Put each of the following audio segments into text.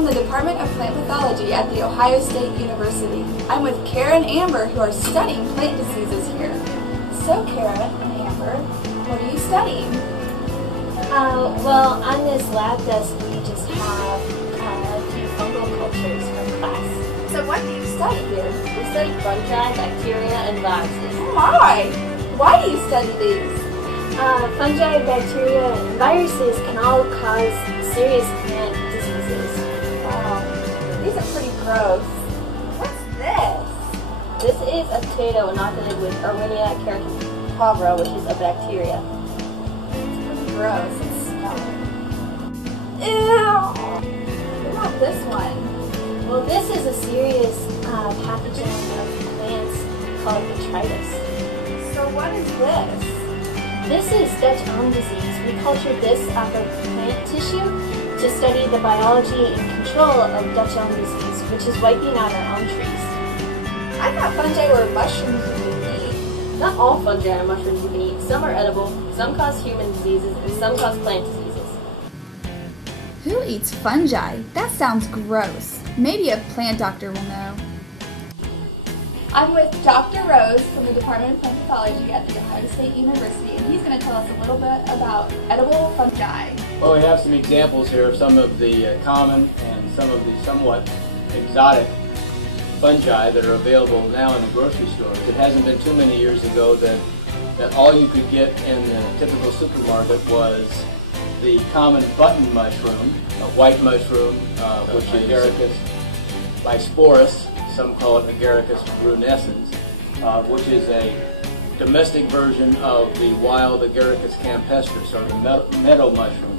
from the Department of Plant Pathology at The Ohio State University. I'm with Kara and Amber, who are studying plant diseases here. So Kara and Amber, what are you studying? Well, on this lab desk we just have a few fungal cultures from class. So what do you study here? We study fungi, bacteria, and viruses. Oh my! Why do you study these? Fungi, bacteria, and viruses can all cause serious plant diseases. Wow, these are pretty gross. What's this? This is a potato inoculated with Erwinia caroticavra, which is a bacteria. It's pretty gross. It smells. Ew! What about this one? Well, this is a serious pathogen of plants called botrytis. So what is this? This is Dutch elm disease. We cultured this off of plant tissue to study the biology and control of Dutch elm disease, which is wiping out our elm trees. I thought fungi were mushrooms you could eat. Not all fungi are mushrooms you can eat. Some are edible, some cause human diseases, and some cause plant diseases. Who eats fungi? That sounds gross. Maybe a plant doctor will know. I'm with Dr. Rose from the Department of Plant Pathology at The Ohio State University, and he's going to tell us a little bit about edible fungi. Well, we have some examples here of some of the common and some of the somewhat exotic fungi that are available now in the grocery stores. It hasn't been too many years ago that all you could get in the typical supermarket was the common button mushroom, a white mushroom, which is Agaricus bisporus. Some call it Agaricus brunescens, which is a domestic version of the wild Agaricus campestris, or the meadow mushroom.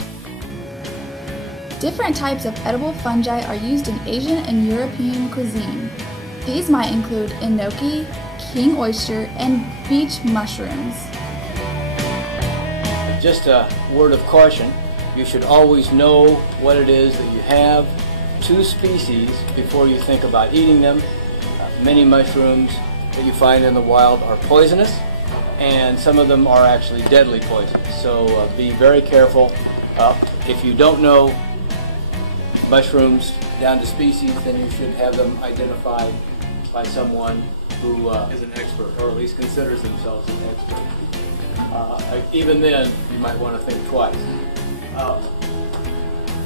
Different types of edible fungi are used in Asian and European cuisine. These might include enoki, king oyster, and beach mushrooms. Just a word of caution, you should always know what it is that you have. 2 species before you think about eating them. Many mushrooms that you find in the wild are poisonous, and some of them are actually deadly poisonous. So be very careful. If you don't know mushrooms down to species, then you should have them identified by someone who is an expert, or at least considers themselves an expert. Even then, you might want to think twice.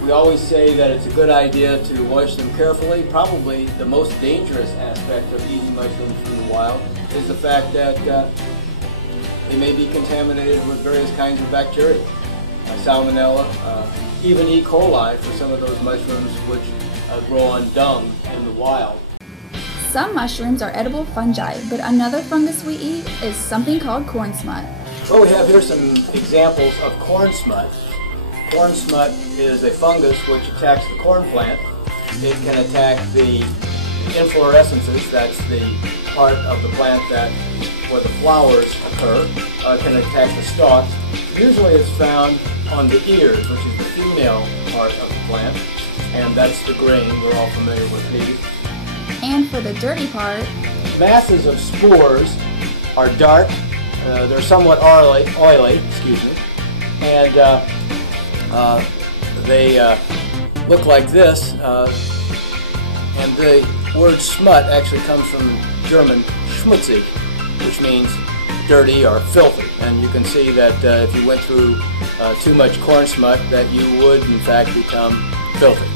We always say that it's a good idea to wash them carefully. Probably the most dangerous aspect of eating mushrooms from the wild is the fact that they may be contaminated with various kinds of bacteria, salmonella, even E. coli for some of those mushrooms which grow on dung in the wild. Some mushrooms are edible fungi, but another fungus we eat is something called corn smut. Well, we have here some examples of corn smut. Corn smut is a fungus which attacks the corn plant. It can attack the inflorescences, that's the part of the plant where the flowers occur. It can attack the stalks. Usually it's found on the ears, which is the female part of the plant, and that's the grain. We're all familiar with these. And for the dirty part, masses of spores are dark. They're somewhat oily, and they look like this, and the word smut actually comes from German schmutzig, which means dirty or filthy. And you can see that if you went through too much corn smut, that you would in fact become filthy.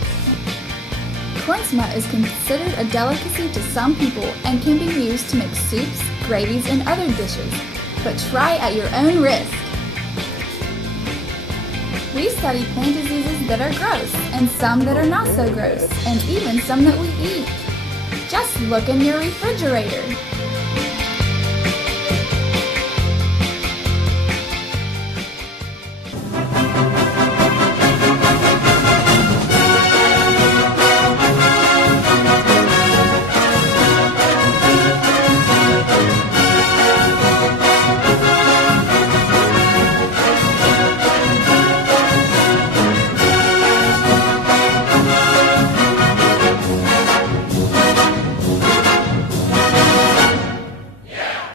corn smut is considered a delicacy to some people and can be used to make soups, gravies, and other dishes. But try at your own risk. We study plant diseases that are gross, and some that are not so gross, and even some that we eat. Just look in your refrigerator.